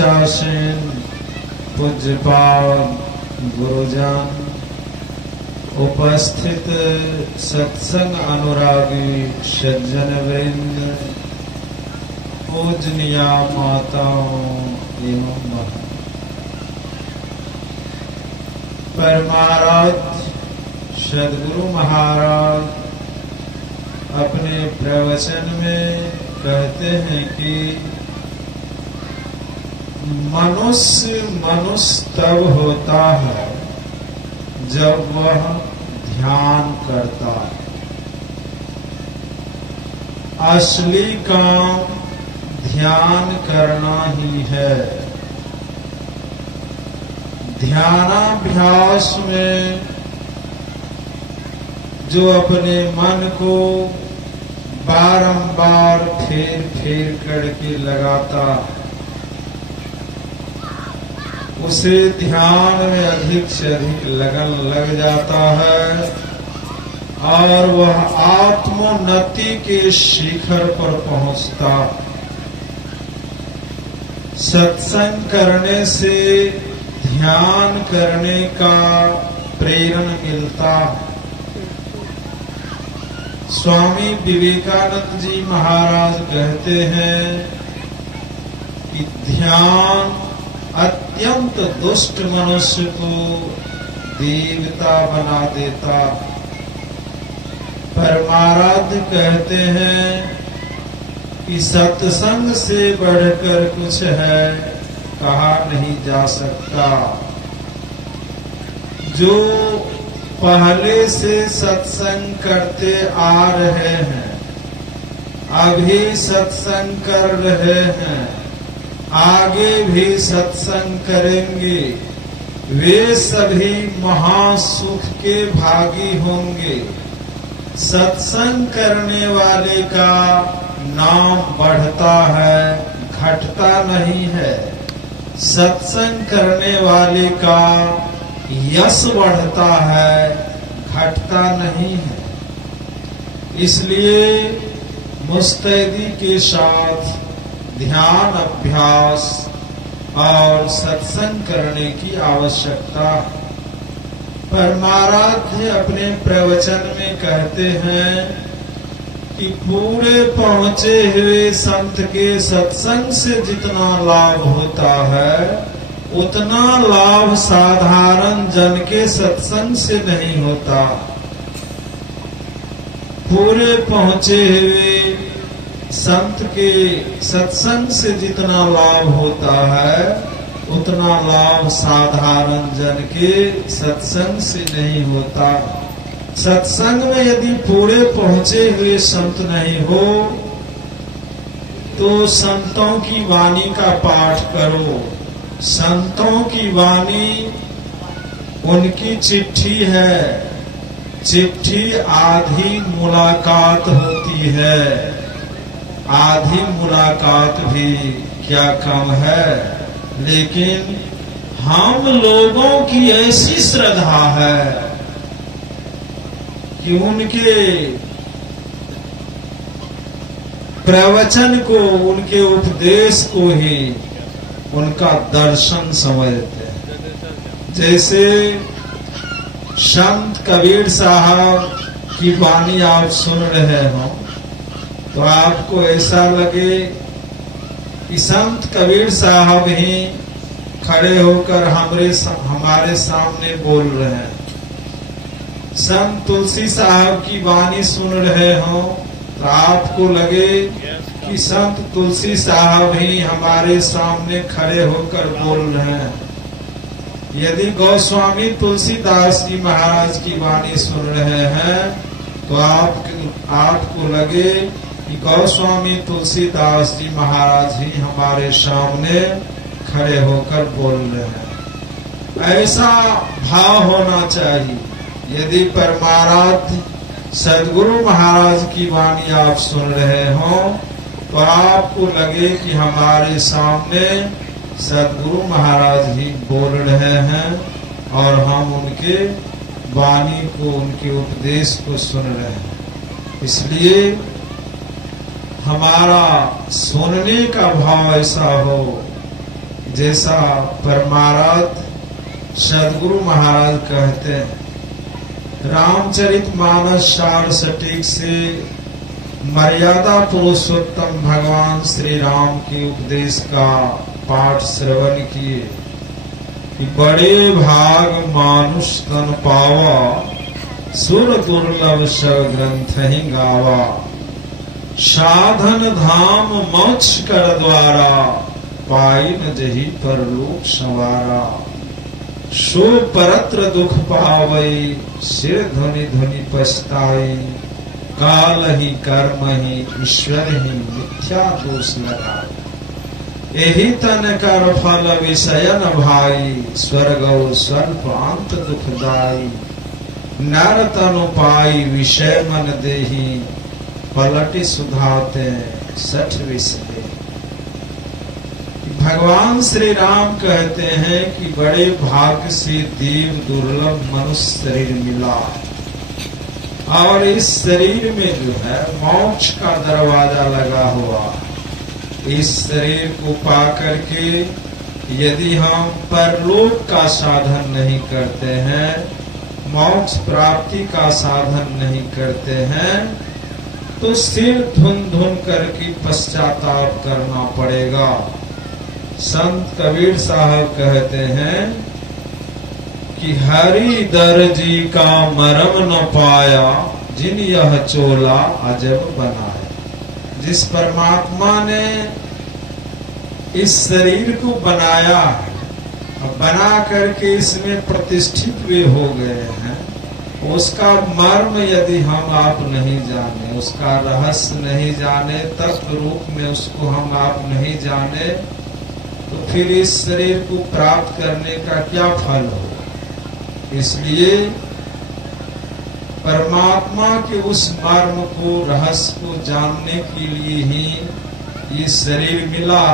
उच्चासीन पूज्यपाद गुरुजन, उपस्थित सत्संग अनुरागी सज्जन वृंद, पूजनीय माताओं एवं बहनों, परमाराध्य सद्गुरु महाराज अपने प्रवचन में कहते हैं कि मनुष्य तब होता है जब वह ध्यान करता है। असली काम ध्यान करना ही है। ध्यानाभ्यास में जो अपने मन को बारंबार फेर करके लगाता, उसे ध्यान में अधिक से अधिक लगन लग जाता है और वह आत्मोन्नति के शिखर पर पहुंचता। सत्संग करने से ध्यान करने का प्रेरणा मिलता। स्वामी विवेकानंद जी महाराज कहते हैं कि ध्यान अत्यंत दुष्ट मनुष्य को देवता बना देता। परमाराध्य कहते हैं कि सत्संग से बढ़कर कुछ है कहा नहीं जा सकता। जो पहले से सत्संग करते आ रहे हैं, अभी सत्संग कर रहे हैं, आगे भी सत्संग करेंगे, वे सभी महासुख के भागी होंगे। सत्संग करने वाले का नाम बढ़ता है, घटता नहीं है। सत्संग करने वाले का यश बढ़ता है, घटता नहीं है। इसलिए मुस्तैदी के साथ ध्यान अभ्यास और सत्संग करने की आवश्यकता। परमाराध्य अपने प्रवचन में कहते हैं कि पूरे पहुंचे हुए संत के सत्संग से जितना लाभ होता है, उतना लाभ साधारण जन के सत्संग से नहीं होता। पूरे पहुंचे हुए संत के सत्संग से जितना लाभ होता है, उतना लाभ साधारण जन के सत्संग से नहीं होता। सत्संग में यदि पूरे पहुंचे हुए संत नहीं हो, तो संतों की वाणी का पाठ करो। संतों की वाणी उनकी चिट्ठी है। चिट्ठी आधी मुलाकात होती है, आधी मुलाकात भी क्या कम है। लेकिन हम लोगों की ऐसी श्रद्धा है कि उनके प्रवचन को, उनके उपदेश को ही उनका दर्शन समझते हैं। जैसे संत कबीर साहब की वाणी आप सुन रहे हो, तो आपको ऐसा लगे कि संत कबीर साहब ही खड़े होकर हमारे सामने बोल रहे हैं। संत तुलसी साहब की वाणी सुन रहे हो, तो आपको लगे कि संत तुलसी साहब ही हमारे सामने खड़े होकर बोल रहे हैं। यदि गोस्वामी तुलसीदास जी महाराज की वाणी सुन रहे हैं, तो आपको लगे कि गोस्वामी तुलसीदास जी महाराज ही हमारे सामने खड़े होकर बोल रहे हैं। ऐसा भाव होना चाहिए। यदि परमाराध्य सद्गुरु महाराज की वाणी आप सुन रहे हो, तो आपको लगे कि हमारे सामने सद्गुरु महाराज ही बोल रहे हैं और हम उनके वाणी को, उनके उपदेश को सुन रहे हैं। इसलिए हमारा सुनने का भाव ऐसा हो जैसा परमाराध सदगुरु महाराज कहते हैं, रामचरितमानस सार सटीक से मर्यादा पुरुषोत्तम भगवान श्री राम के उपदेश का पाठ श्रवण किए कि बड़े भाग मानुष तन पावा, सुर दुर्लभ सब ग्रंथ ही गावा, साधन धाम मोक्ष कर द्वारा, पाई न जही परलोक संवारा, सो परत्र दुख पावई, सिर धुनि धुनि पछताई, काल ही कर्म ही ईश्वर ही मिथ्या दोष लगाए, यही तन कर फल विषय न भाई, स्वर्ग स्वल्प अंत दुखदाई, नर तनु पाई विषय मन देही, पलटि सुधाते सठ विष दे। भगवान श्री राम कहते हैं कि बड़े भाग्य से देव दुर्लभ मनुष्य शरीर मिला, और इस शरीर में जो है मोक्ष का दरवाजा लगा हुआ। इस शरीर को पा करके यदि हम परलोक का साधन नहीं करते हैं, मोक्ष प्राप्ति का साधन नहीं करते हैं, तो सिर धुन धुन करके पश्चाताप करना पड़ेगा। संत कबीर साहब कहते हैं कि हरि दर्जी का मरम न पाया, जिन यह चोला अजब बनाया। जिस परमात्मा ने इस शरीर को बनाया है, बना करके इसमें प्रतिष्ठित वे हो गए हैं, उसका मर्म यदि हम आप नहीं जाने, उसका रहस्य नहीं जाने, तत्व रूप में उसको हम आप नहीं जाने, तो फिर इस शरीर को प्राप्त करने का क्या फल हो। इसलिए परमात्मा के उस मर्म को, रहस्य को जानने के लिए ही ये शरीर मिला।